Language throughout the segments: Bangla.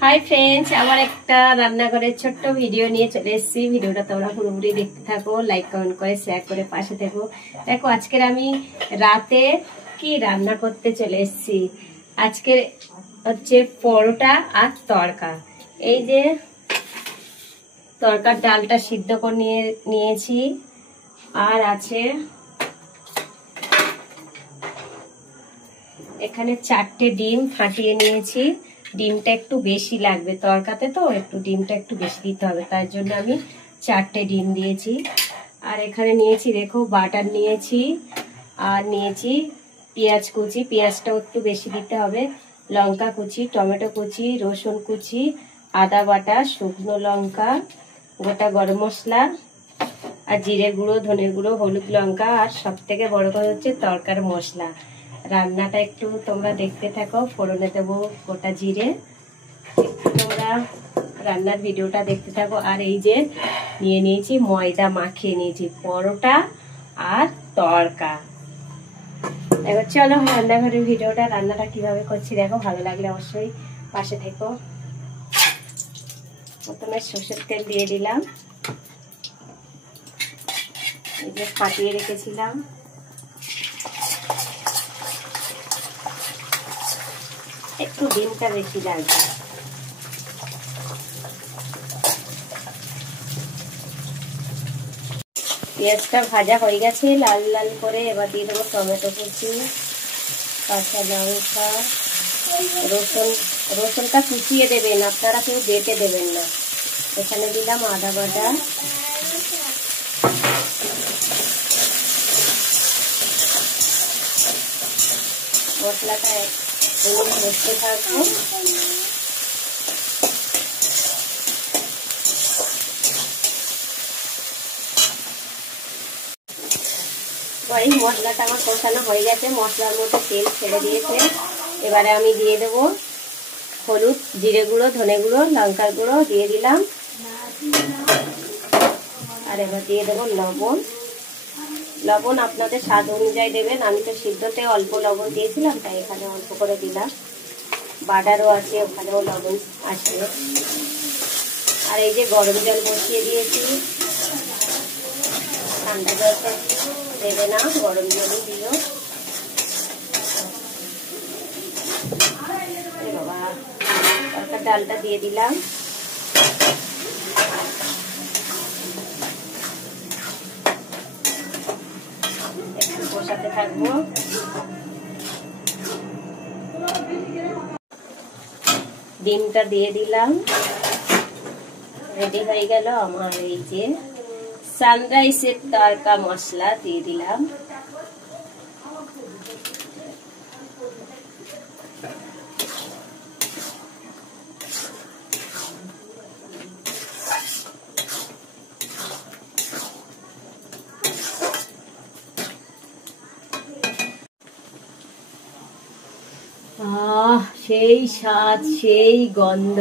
हाय फ्रेंड्स আমার একটা রান্নাঘরের ছোট্ট ভিডিও নিয়ে চলে এসেছি। ভিডিওটা তোমরা পুরোপুরি দেখতে থাকো, লাইক কমেন্ট করে শেয়ার করে পাশে থেকো। দেখো আজকে আমি রাতে কি রান্না করতে চলে এসেছি। আজকে হচ্ছে পরোটা আর তড়কা। এই যে তড়কার ডালটা সিদ্ধ করে নিয়েছি, আর আছে এখানে 4টে ডিম ফাটিয়ে নিয়েছি। ডিমটা একটু বেশি লাগবে তরকাতে, তো একটু ডিমটা একটু বেশি দিতে হবে, তার জন্য আমি 4টে ডিম দিয়েছি। আর এখানে নিয়েছি দেখো বাটার নিয়েছি, আর নিয়েছি পেঁয়াজ কুচি, পেঁয়াজটাও একটু বেশি দিতে হবে, লঙ্কা কুচি, টমেটো কুচি, রসুন কুচি, আদা বাটা, শুকনো লঙ্কা, গোটা গরম মশলা, আর জিরে গুঁড়ো, ধনে গুঁড়ো, হলুদ লঙ্কা, আর সব থেকে বড় কথা হচ্ছে তরকার মশলা। রান্নাটা একটু তোমরা দেখতে থাকো। ফোড়নে দেবো গোটা জিরে, তোমরা রান্নার ভিডিওটা দেখতে থাকো। আর এই যে নিয়ে নিয়েছি ময়দা মাখিয়ে নিয়েছি পরোটা আর তড়কা। দেখো চলো রান্নাঘরের ভিডিওটা, রান্নাটা কিভাবে করছি দেখো। ভালো লাগলে অবশ্যই পাশে থেকো। প্রথমে সরষের তেল দিয়ে দিলাম, এই যে ফাটিয়ে রেখেছিলাম। একটু ডিমটা বেশি লাগবে। পেঁয়াজটা ভাজা হয়ে গেছে লাল লাল করে। এবার দিয়ে দেবো টমেটো কুচি, কাঁচা লঙ্কা, রসুনটা কুচিয়ে দেবেন, আপনারা কেউ বেটে দেবেন না। এখানে দিলাম আদা বাটা, মশলাটা দেখতে থাকবো। এই মশলাটা আমার কষানো হয়ে গেছে, মশলার মধ্যে তেল ছেড়ে দিয়েছে। এবারে আমি দিয়ে দেবো হলুদ, জিরে গুঁড়ো, ধনে গুঁড়ো, লঙ্কার গুঁড়ো দিয়ে দিলাম। আর এবার দিয়ে দেবো লবণ। লবণ আপনাদের স্বাদ অনুযায়ী দেবেন। আমি তো সিদ্ধতে অল্প লবণ দিয়েছিলাম, তাই এখানে অল্প করে দিলাম। বাটারও আছে, ওখানেও লবণ আছে। আর এই যে গরম জল বসিয়ে দিয়েছি, ঠান্ডা জলটা দেবে না, গরম জলই দিও। বাবা তরকার ডালটা দিয়ে দিলাম। একটু কষাতে থাকবো। ডিমটা দিয়ে দিলাম। রেডি হয়ে গেল আমার এই যে সানরাইসের তড়কা মশলা দিয়ে দিলাম। সেই স্বাদ, সেই গন্ধ।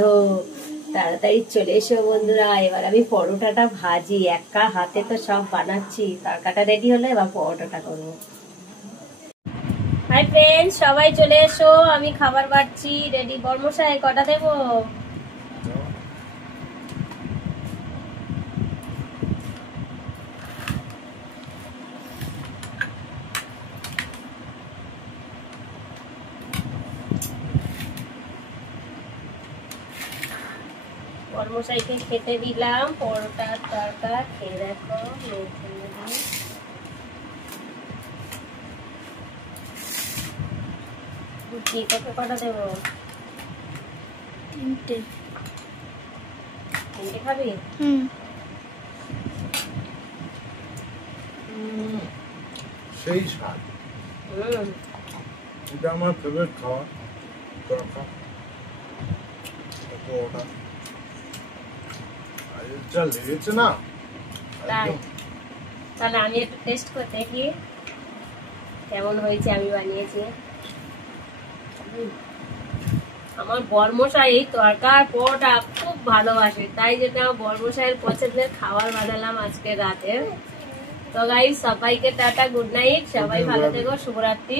তাড়াতাড়ি চলে এসো বন্ধুরা। এবার আমি পরোটাটা ভাজি, একা হাতে তো সব বানাচ্ছি। তরকাটা রেডি হলে এবার পরোটাটা করবো। হাই ফ্রেন্ডস, সবাই চলে এসো, আমি খাবার বাড়ছি রেডি। বর্মশাই কটা দেবো? বর্মশাইকে খেতে দিলাম পরোটা তরকা। খেয়ে দেখো। কটা দেবো? 3টে। 3টে খাবি? সেই স্বাদ। এটা আমার ফেভারিট খাবার তরকা, পরোটা। যা লেগেছে না, তাহলে আমি একটু টেস্ট করে দেখি কেমন হয়েছে। আমি বানিয়েছি। আমার বর্মশাই এই তরকা পরোটা খুব ভালোবাসে, তাই জন্য আমার বর্মশাইয়ের পছন্দের খাবার বানালাম আজকে রাতে। তো গাইস সবাইকে টাটা, গুড নাইট, সবাই ভালো থেকো, শুভরাত্রি।